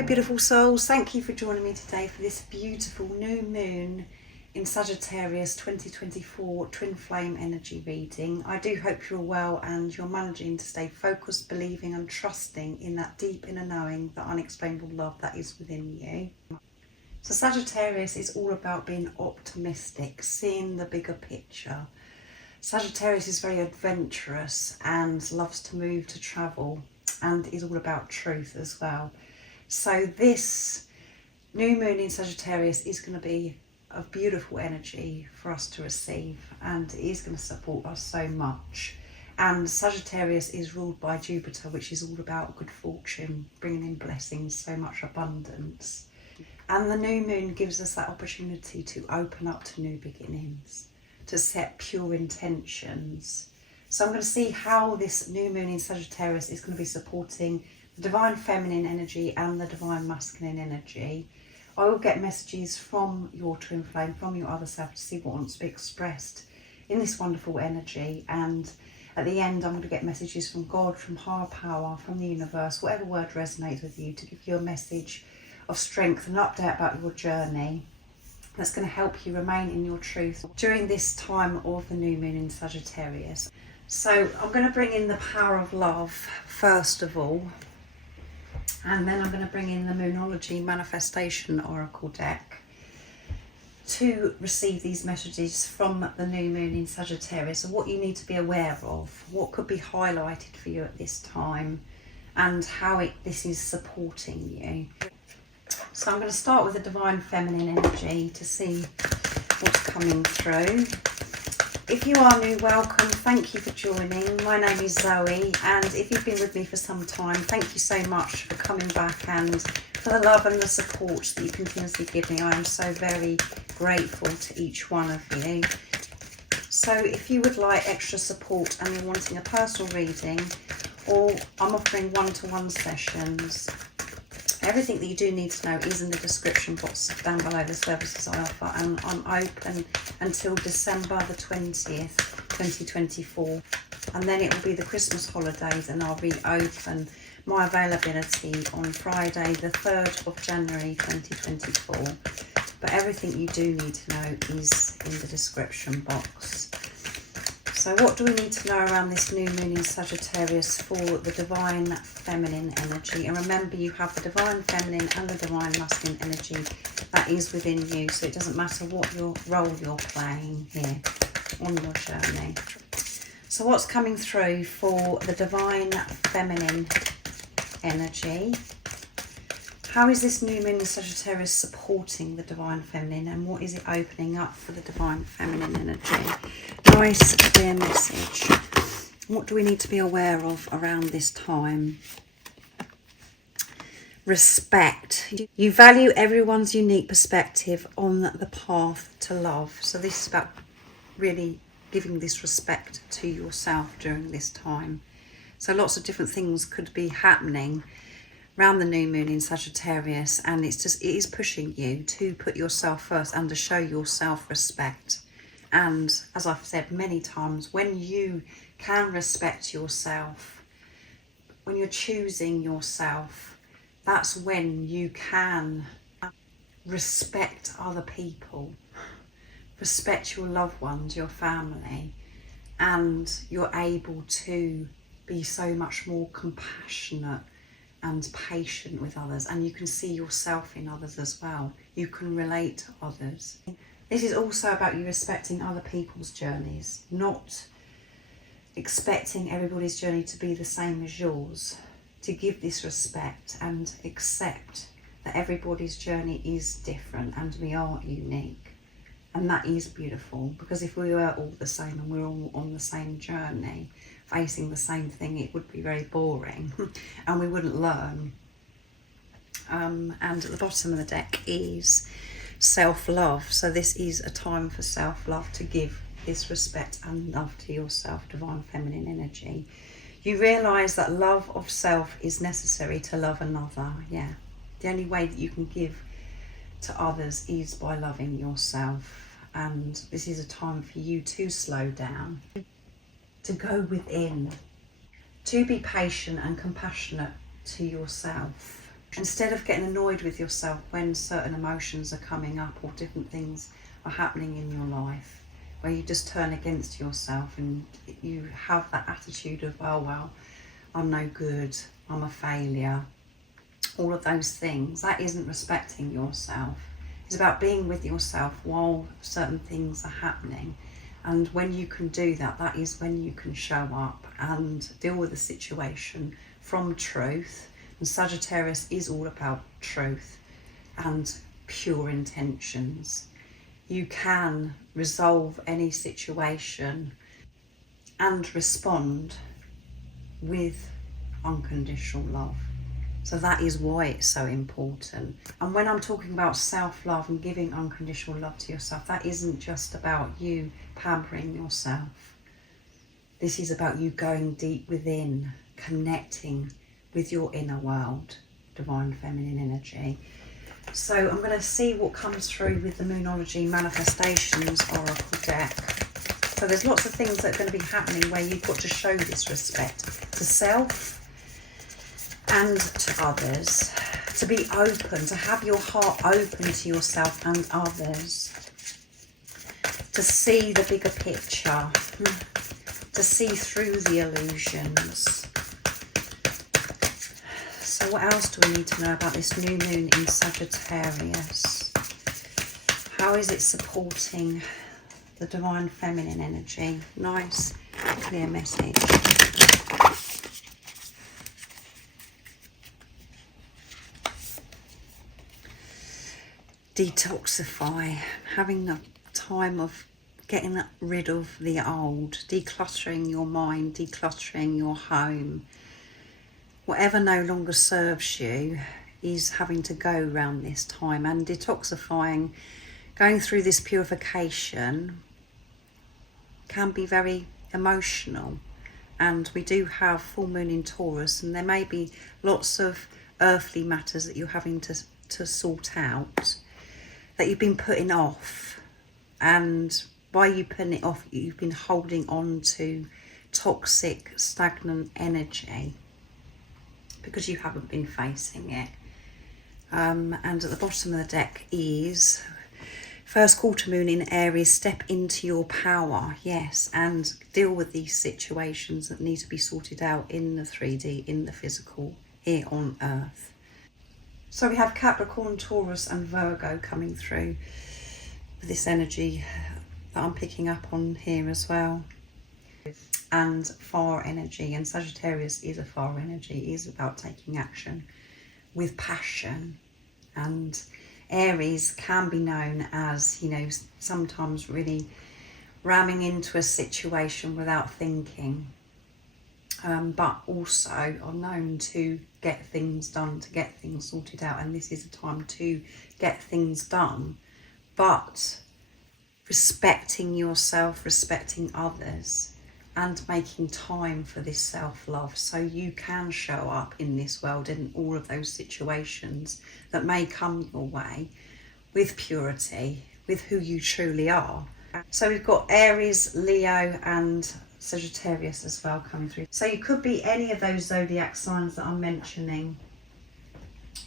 Hello beautiful souls, thank you for joining me today for this beautiful new moon in Sagittarius 2024 twin flame energy reading. I do hope you're well and you're managing to stay focused, believing and trusting in that deep inner knowing, that unexplainable love that is within you. So Sagittarius is all about being optimistic, seeing the bigger picture. Sagittarius is very adventurous and loves to move, to travel, and is all about truth as well. So this new moon in Sagittarius is going to be a beautiful energy for us to receive, and it is going to support us so much. And Sagittarius is ruled by Jupiter, which is all about good fortune, bringing in blessings, so much abundance. And the new moon gives us that opportunity to open up to new beginnings, to set pure intentions. So I'm going to see how this new moon in Sagittarius is going to be supporting the divine feminine energy and the divine masculine energy. I will get messages from your twin flame, from your other self, to see what wants to be expressed in this wonderful energy. And at the end, I'm going to get messages from God, from higher power, from the universe, whatever word resonates with you, to give you a message of strength and update about your journey that's going to help you remain in your truth during this time of the new moon in Sagittarius. So I'm going to bring in the power of love first of all, and then I'm going to bring in the Moonology Manifestation Oracle deck to receive these messages from the new moon in Sagittarius, and what you need to be aware of, what could be highlighted for you at this time, and how this is supporting you. So I'm going to start with the divine feminine energy to see what's coming through. If you are new, welcome, thank you for joining. My name is Zoe, and if you've been with me for some time, thank you so much for coming back and for the love and the support that you continuously give me. I am so very grateful to each one of you. So if you would like extra support and you're wanting a personal reading, or I'm offering one-to-one sessions, everything that you do need to know is in the description box down below, the services I offer, and I'm open until December the 20th, 2024. And then it will be the Christmas holidays, and I'll reopen my availability on Friday, the 3rd of January 2024. But everything you do need to know is in the description box. So what do we need to know around this new moon in Sagittarius for the divine feminine energy? And remember, you have the divine feminine and the divine masculine energy that is within you. So it doesn't matter what your role you're playing here on your journey. So what's coming through for the divine feminine energy? How is this new moon in Sagittarius supporting the divine feminine, and what is it opening up for the divine feminine energy? Nice clear message. What do we need to be aware of around this time? Respect. You value everyone's unique perspective on the path to love. So this is about really giving this respect to yourself during this time. So lots of different things could be happening around the new moon in Sagittarius, and it is pushing you to put yourself first and to show your self-respect. And as I've said many times, when you can respect yourself, when you're choosing yourself, that's when you can respect other people, respect your loved ones, your family, and you're able to be so much more compassionate and patient with others, and you can see yourself in others as well. You can relate to others. This is also about you respecting other people's journeys, not expecting everybody's journey to be the same as yours. To give this respect and accept that everybody's journey is different and we are unique. And that is beautiful, because if we were all the same and we're all on the same journey, facing the same thing, it would be very boring and we wouldn't learn. And at the bottom of the deck is self-love. So this is a time for self-love, to give this respect and love to yourself, divine feminine energy. You realise that love of self is necessary to love another. Yeah, the only way that you can give to others is by loving yourself. And this is a time for you to slow down, to go within, to be patient and compassionate to yourself, Instead of getting annoyed with yourself when certain emotions are coming up or different things are happening in your life, where you just turn against yourself and you have that attitude of, oh well, I'm no good, I'm a failure, all of those things, that isn't respecting yourself. It's about being with yourself while certain things are happening. And when you can do that, that is when you can show up and deal with the situation from truth. And Sagittarius is all about truth and pure intentions. You can resolve any situation and respond with unconditional love. So that is why it's so important. And when I'm talking about self-love and giving unconditional love to yourself, that isn't just about you pampering yourself. This is about you going deep within, connecting with your inner world, divine feminine energy. So I'm going to see what comes through with the Moonology Manifestations Oracle deck. So there's lots of things that are going to be happening where you've got to show this respect to self and to others, to be open, to have your heart open to yourself and others, to see the bigger picture, to see through the illusions. So what else do we need to know about this new moon in Sagittarius? How is it supporting the divine feminine energy? Nice, clear message. Detoxify, having a time of getting rid of the old, decluttering your mind, decluttering your home. Whatever no longer serves you is having to go around this time, and detoxifying, going through this purification can be very emotional. And we do have full moon in Taurus, and there may be lots of earthly matters that you're having to sort out, that you've been putting off, and by you putting it off, you've been holding on to toxic, stagnant energy because you haven't been facing it. And at the bottom of the deck is first quarter moon in Aries. Step into your power, yes, and deal with these situations that need to be sorted out in the 3D, in the physical, here on Earth. So we have Capricorn, Taurus and Virgo coming through with this energy that I'm picking up on here as well. And fire energy, and Sagittarius is a fire energy. It is about taking action with passion. And Aries can be known as, you know, sometimes really ramming into a situation without thinking. But also are known to get things done, to get things sorted out, and this is a time to get things done, but respecting yourself, respecting others, and making time for this self-love so you can show up in this world in all of those situations that may come your way with purity, with who you truly are. So we've got Aries, Leo and Sagittarius as well coming through. So you could be any of those zodiac signs that I'm mentioning.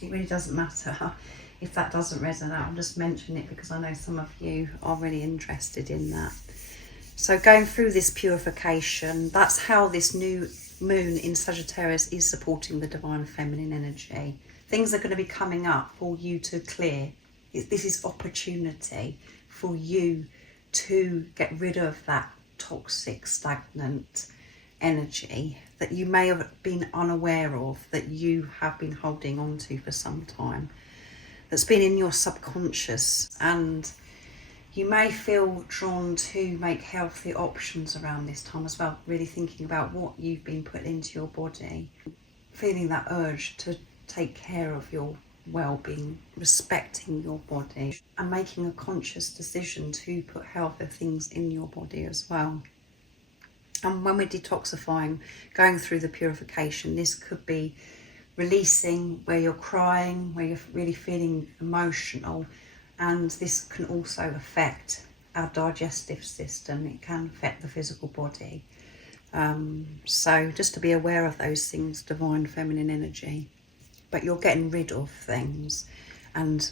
It really doesn't matter if that doesn't resonate. I'll just mention it because I know some of you are really interested in that. So going through this purification, that's how this new moon in Sagittarius is supporting the divine feminine energy. Things are going to be coming up for you to clear. This is opportunity for you to get rid of that toxic, stagnant energy that you may have been unaware of, that you have been holding on to for some time, that's been in your subconscious, and you may feel drawn to make healthy options around this time as well, really thinking about what you've been put into your body, feeling that urge to take care of your well-being, respecting your body and making a conscious decision to put healthier things in your body as well. And when we're detoxifying, going through the purification, this could be releasing where you're crying, where you're really feeling emotional, and this can also affect our digestive system. It can affect the physical body. So just to be aware of those things, divine feminine energy. but you're getting rid of things and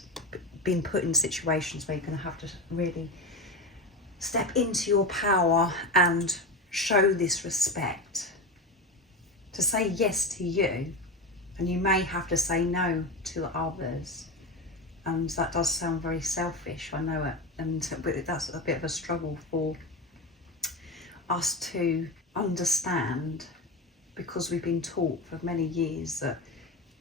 being put in situations where you're going to have to really step into your power and show this respect, to say yes to you, and you may have to say no to others. And that does sound very selfish, I know it, and that's a bit of a struggle for us to understand, because we've been taught for many years that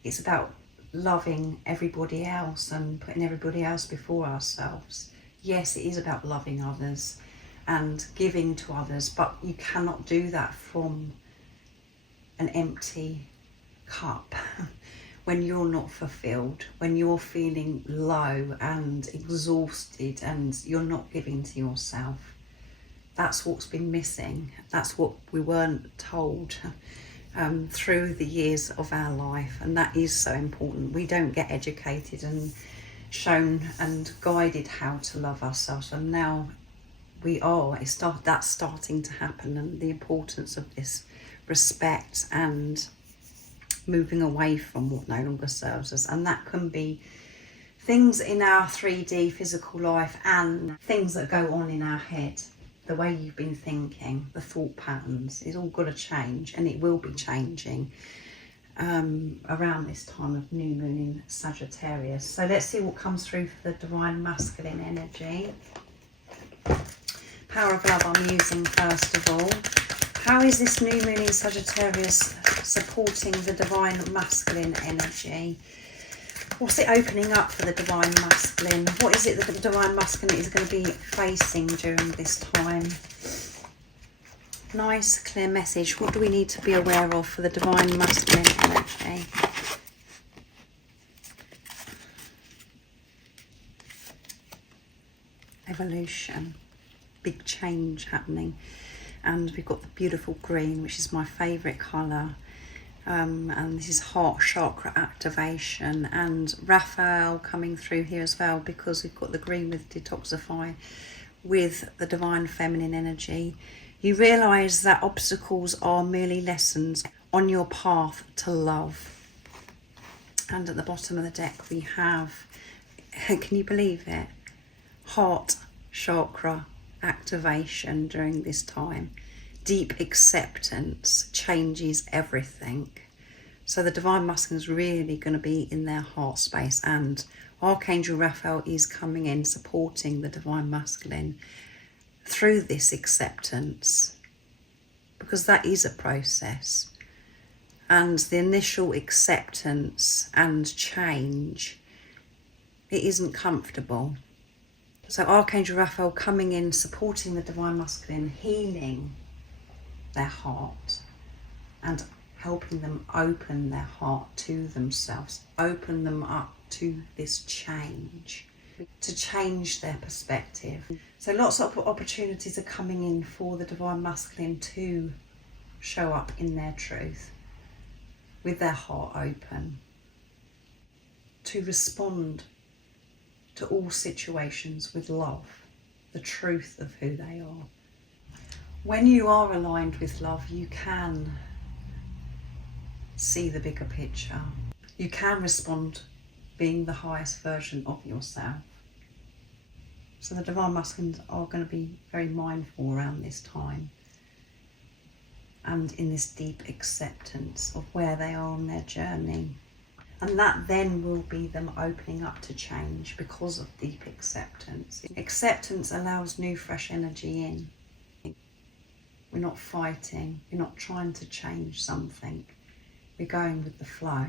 it's about loving everybody else and putting everybody else before ourselves. Yes, it is about loving others and giving to others, but you cannot do that from an empty cup. When you're not fulfilled, when you're feeling low and exhausted and you're not giving to yourself. That's what's been missing. That's what we weren't told through the years of our life, and that is so important. We don't get educated and shown and guided how to love ourselves, and now we are. That's starting to happen, and the importance of this respect and moving away from what no longer serves us. And that can be things in our 3D physical life and things that go on in our head. The way you've been thinking, the thought patterns, is all got to change, and it will be changing around this time of new moon in Sagittarius. So let's see what comes through for the divine masculine energy. Power of love I'm using first of all. How is this new moon in Sagittarius supporting the divine masculine energy? What's it opening up for the divine masculine? What is it that the divine masculine is going to be facing during this time? Nice, clear message. What do we need to be aware of for the divine masculine energy? Evolution. Big change happening. And we've got the beautiful green, which is my favourite colour. And this is heart chakra activation, and Raphael coming through here as well, because we've got the green with detoxify with the divine feminine energy. You realise that obstacles are merely lessons on your path to love. And at the bottom of the deck we have, can you believe it? Heart chakra activation during this time. Deep acceptance changes everything. So the divine masculine is really going to be in their heart space, and Archangel Raphael is coming in supporting the divine masculine through this acceptance, because that is a process, and the initial acceptance and change, it isn't comfortable. So Archangel Raphael coming in, supporting the divine masculine, healing their heart and helping them open their heart to themselves, open them up to this change, to change their perspective. So lots of opportunities are coming in for the divine masculine to show up in their truth, with their heart open, to respond to all situations with love, the truth of who they are. When you are aligned with love, you can see the bigger picture. You can respond being the highest version of yourself. So the divine masculines are going to be very mindful around this time, and in this deep acceptance of where they are on their journey. And that then will be them opening up to change because of deep acceptance. Acceptance allows new, fresh energy in. We're not fighting, we're not trying to change something. We're going with the flow.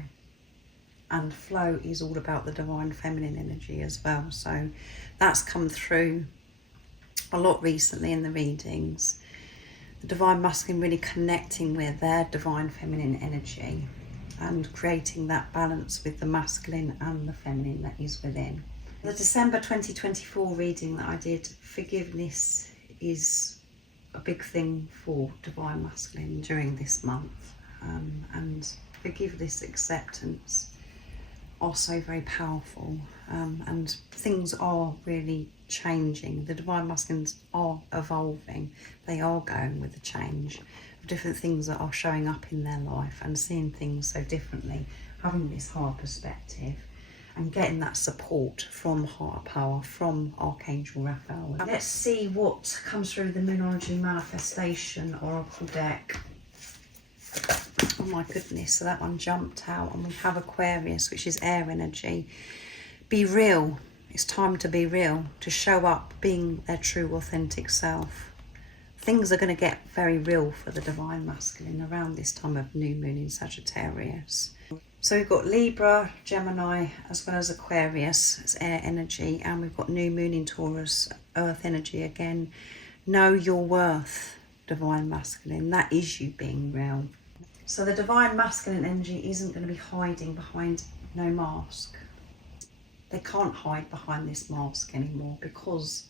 And flow is all about the divine feminine energy as well. So that's come through a lot recently in the readings. The divine masculine really connecting with their divine feminine energy and creating that balance with the masculine and the feminine that is within. The December 2024 reading that I did, forgiveness is a big thing for divine masculine during this month, and forgiveness, acceptance are so very powerful, and things are really changing. The divine masculines are evolving, they are going with the change of different things that are showing up in their life and seeing things so differently. having this higher perspective and getting that support from higher power, from Archangel Raphael. Let's see what comes through the Moonology Manifestation Oracle deck. Oh my goodness, so that one jumped out, and we have Aquarius, which is air energy. Be real. It's time to be real, to show up being their true authentic self. Things are going to get very real for the Divine Masculine around this time of new moon in Sagittarius. So we've got Libra, Gemini, as well as Aquarius, it's air energy, and we've got new moon in Taurus, earth energy again. Know your worth, Divine Masculine. That is you being real. So the Divine Masculine energy isn't going to be hiding behind no mask. They can't hide behind this mask anymore, because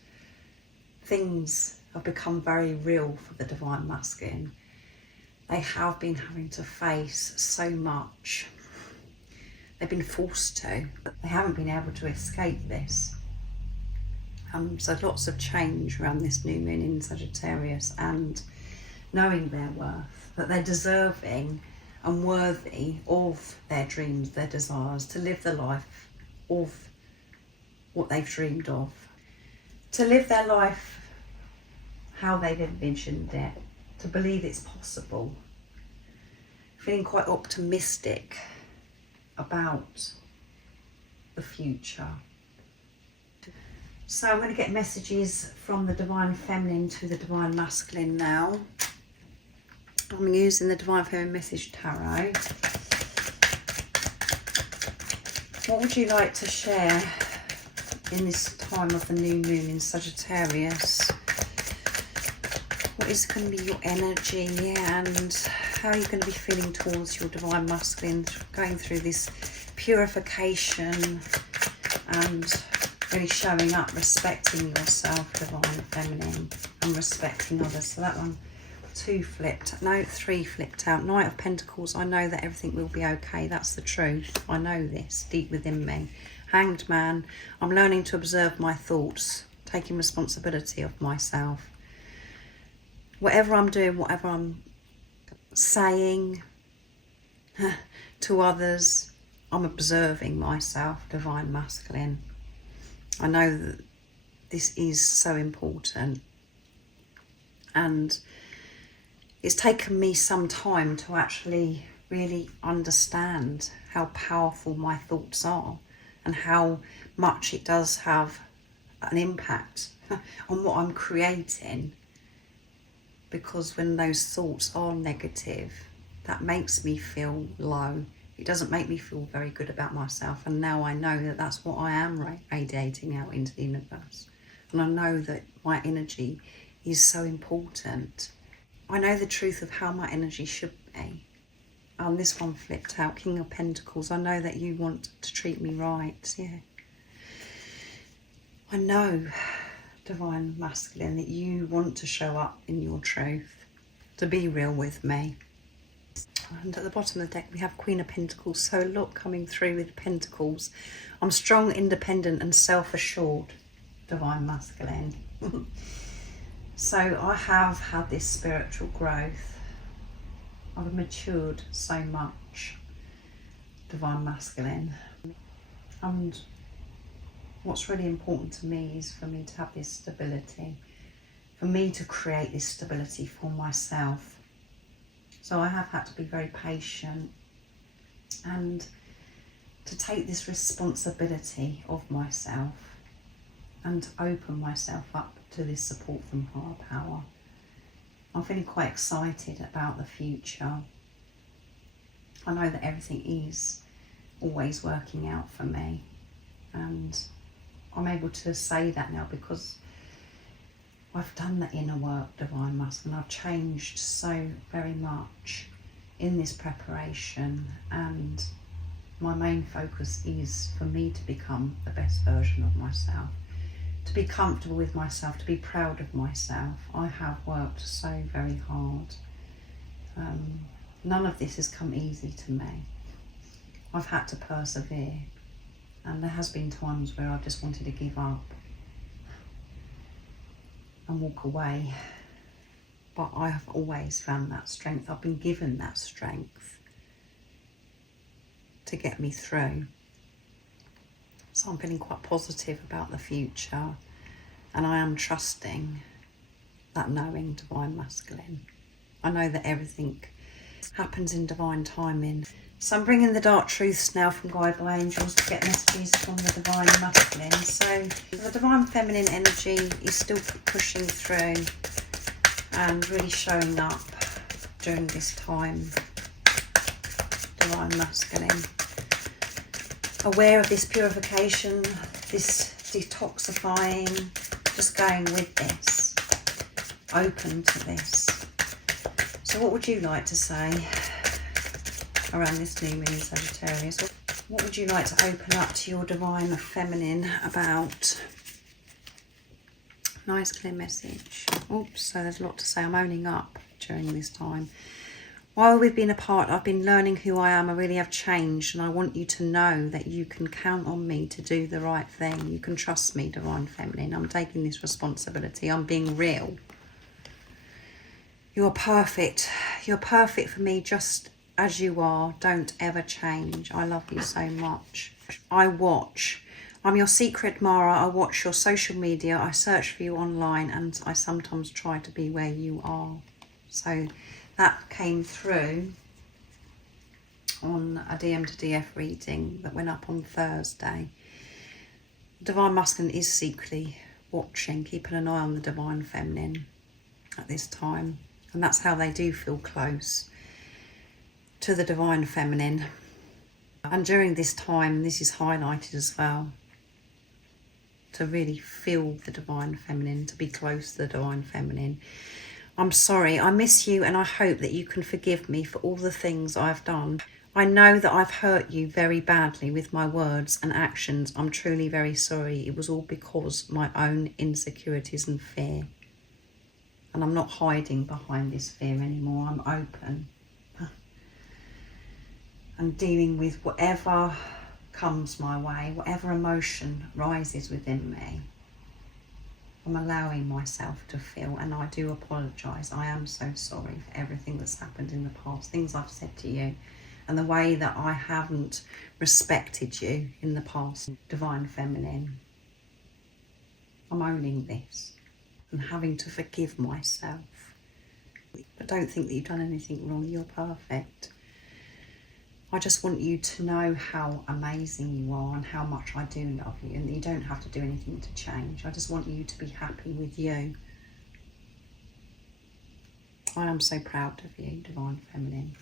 things have become very real for the Divine Masculine. They have been having to face so much. They've been forced to, but they haven't been able to escape this. So lots of change around this new moon in Sagittarius, and knowing their worth, that they're deserving and worthy of their dreams, their desires, to live the life of what they've dreamed of, to live their life how they've envisioned it, to believe it's possible, feeling quite optimistic about the future. So I'm going to get messages from the Divine Feminine to the Divine Masculine now. I'm using the Divine Feminine Message Tarot. What would you like to share in this time of the new moon in Sagittarius? What is going to be your energy, and how are you going to be feeling towards your Divine Masculine, going through this purification and really showing up, respecting yourself, Divine Feminine, and respecting others? So that one, 2 flipped, no, 3 flipped out. Knight of Pentacles, I know that everything will be okay. That's the truth. I know this deep within me. Hanged Man, I'm learning to observe my thoughts, taking responsibility of myself. Whatever I'm doing, whatever I'm saying to others, I'm observing myself, Divine Masculine. I know that this is so important, and it's taken me some time to actually really understand how powerful my thoughts are and how much it does have an impact on what I'm creating. Because when those thoughts are negative, that makes me feel low. It doesn't make me feel very good about myself. And now I know that that's what I am radiating out into the universe. And I know that my energy is so important. I know the truth of how my energy should be. And this one flipped out, King of Pentacles. I know that you want to treat me right. Yeah. I know, Divine Masculine, that you want to show up in your truth, to be real with me. And at the bottom of the deck we have Queen of Pentacles. So look, coming through with Pentacles. I'm strong, independent and self-assured, Divine Masculine. So I have had this spiritual growth. I've matured so much, Divine Masculine. And what's really important to me is for me to have this stability, for me to create this stability for myself. So I have had to be very patient and to take this responsibility of myself and to open myself up to this support from higher power. I'm feeling quite excited about the future. I know that everything is always working out for me, and I'm able to say that now because I've done the inner work, Divine Masculine. I've changed so very much in this preparation, and my main focus is for me to become the best version of myself, to be comfortable with myself, to be proud of myself. I have worked so very hard. None of this has come easy to me. I've had to persevere, and there has been times where I've just wanted to give up and walk away, but I have always found that strength. I've been given that strength to get me through. So I'm feeling quite positive about the future, and I am trusting that knowing divine masculine. I know that everything happens in divine timing. So I'm bringing the dark truths now from guided angels to get messages from the divine masculine. So the divine feminine energy is still pushing through and really showing up during this time. Divine masculine, aware of this purification, this detoxifying, just going with this, open to this. So what would you like to say around this new moon in Sagittarius? What would you like to open up to your divine feminine about? Nice clear message. Oops, so there's a lot to say. I'm owning up during this time. While we've been apart, I've been learning who I am. I really have changed, and I want you to know that you can count on me to do the right thing. You can trust me, divine feminine. I'm taking this responsibility. I'm being real. You're perfect. You're perfect for me just as you are. Don't ever change. I love you so much. I watch. I'm your secret admirer. I watch your social media. I search for you online, and I sometimes try to be where you are. So that came through on a DM to DF reading that went up on Thursday. Divine masculine is secretly watching, keeping an eye on the divine feminine at this time. And that's how they do feel close to the divine feminine. And during this time, this is highlighted as well, to really feel the divine feminine, to be close to the divine feminine. I'm sorry, I miss you, and I hope that you can forgive me for all the things I've done. I know that I've hurt you very badly with my words and actions. I'm truly very sorry. It was all because my own insecurities and fear. And I'm not hiding behind this fear anymore. I'm open and dealing with whatever comes my way, whatever emotion rises within me. I'm allowing myself to feel, and I do apologise. I am so sorry for everything that's happened in the past, things I've said to you, and the way that I haven't respected you in the past. Divine feminine, I'm owning this and having to forgive myself. But don't think that you've done anything wrong. You're perfect. I just want you to know how amazing you are and how much I do love you, and that you don't have to do anything to change. I just want you to be happy with you. I am so proud of you, divine feminine.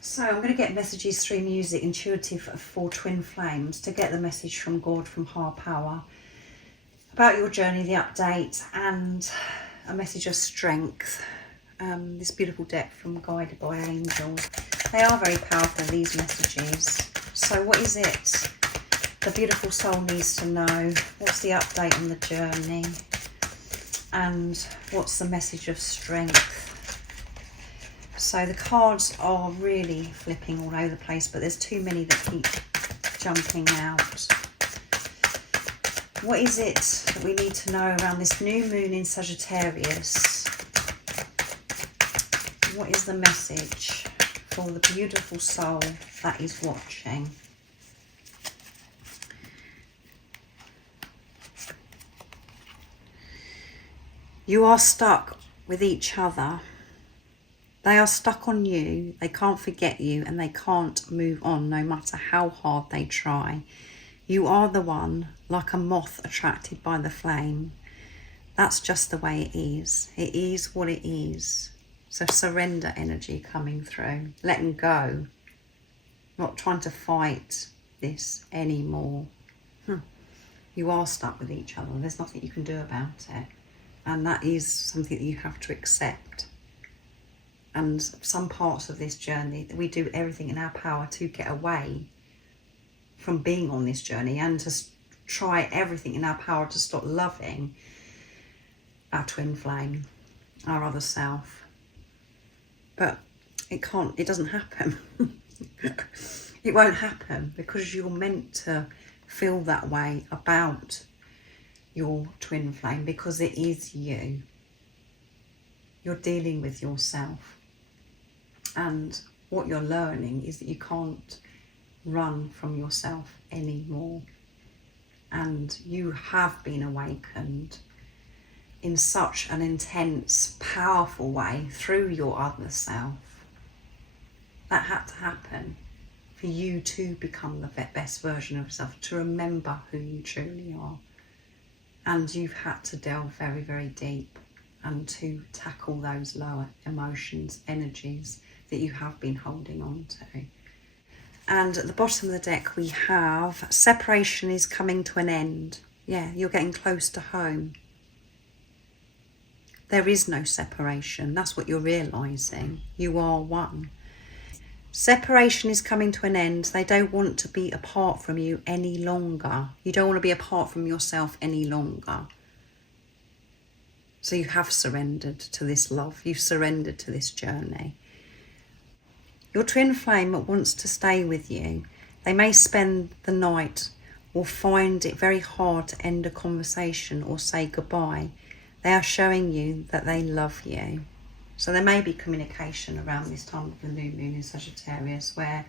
So I'm going to get messages through music, intuitive for twin flames, to get the message from God, from higher power, about your journey, the update, and a message of strength. This beautiful deck from Guided by Angels. They are very powerful, these messages. So what is it the beautiful soul needs to know? What's the update on the journey? And what's the message of strength? So the cards are really flipping all over the place, but there's too many that keep jumping out. What is it that we need to know around this new moon in Sagittarius? What is the message for the beautiful soul that is watching? You are stuck with each other. They are stuck on you. They can't forget you, and they can't move on no matter how hard they try. You are the one, like a moth attracted by the flame. That's just the way it is. It is what it is. So surrender energy coming through, letting go, not trying to fight this anymore. You are stuck with each other. There's nothing you can do about it. And that is something that you have to accept. And some parts of this journey, we do everything in our power to get away from being on this journey, and to try everything in our power to stop loving our twin flame, our other self. But it doesn't happen. It won't happen, because you're meant to feel that way about your twin flame, because it is you. You're dealing with yourself. And what you're learning is that you can't run from yourself anymore. And you have been awakened in such an intense, powerful way through your other self. That had to happen for you to become the best version of yourself, to remember who you truly are. And you've had to delve very, very deep and to tackle those lower emotions, energies that you have been holding on to. And at the bottom of the deck we have separation is coming to an end. Yeah, you're getting close to home. There is no separation. That's what you're realising. You are one. Separation is coming to an end. They don't want to be apart from you any longer. You don't want to be apart from yourself any longer. So you have surrendered to this love. You've surrendered to this journey. Your twin flame wants to stay with you. They may spend the night or find it very hard to end a conversation or say goodbye. They are showing you that they love you. So there may be communication around this time of the new moon in Sagittarius where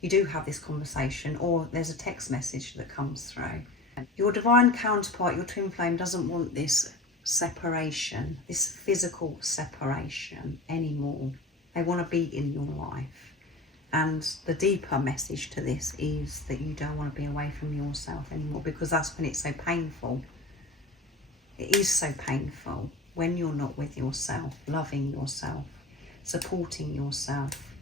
you do have this conversation, or there's a text message that comes through. Your divine counterpart, your twin flame, doesn't want this separation, this physical separation anymore. They want to be in your life. And the deeper message to this is that you don't want to be away from yourself anymore, because that's when it's so painful. It is so painful when you're not with yourself, loving yourself, supporting yourself.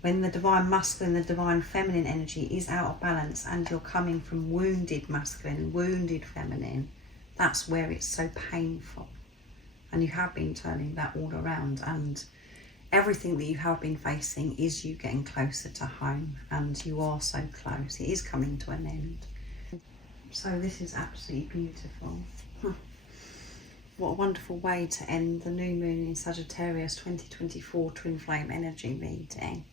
When the divine masculine, the divine feminine energy is out of balance and you're coming from wounded masculine, wounded feminine, that's where it's so painful. And you have been turning that all around, and everything that you have been facing is you getting closer to home, and you are so close. It is coming to an end. So this is absolutely beautiful. What a wonderful way to end the new moon in Sagittarius 2024 twin flame energy reading.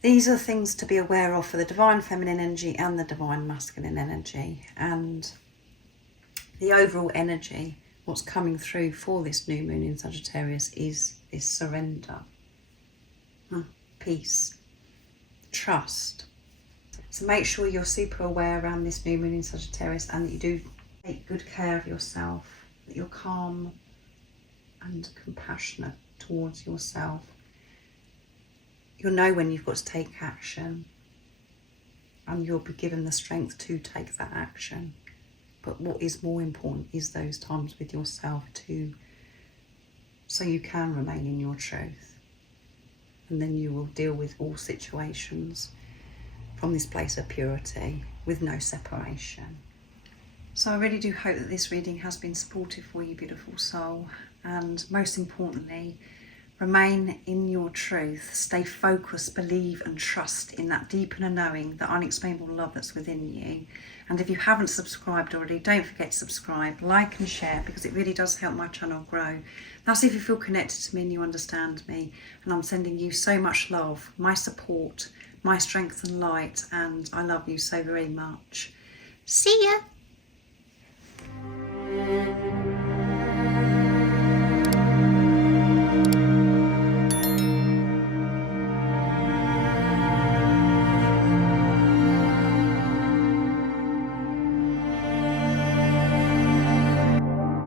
These are things to be aware of for the divine feminine energy and the divine masculine energy, and the overall energy. What's coming through for this new moon in Sagittarius is this surrender, peace, trust. So make sure you're super aware around this new moon in Sagittarius, and that you do take good care of yourself, that you're calm and compassionate towards yourself. You'll know when you've got to take action, and you'll be given the strength to take that action. But what is more important is those times with yourself too, so you can remain in your truth. And then you will deal with all situations from this place of purity with no separation. So I really do hope that this reading has been supportive for you, beautiful soul. And most importantly, remain in your truth. Stay focused, believe and trust in that deep inner knowing, the unexplainable love that's within you. And if you haven't subscribed already, don't forget to subscribe, like and share, because it really does help my channel grow. That's if you feel connected to me and you understand me. And I'm sending you so much love, my support, my strength and light, and I love you so very much. See ya!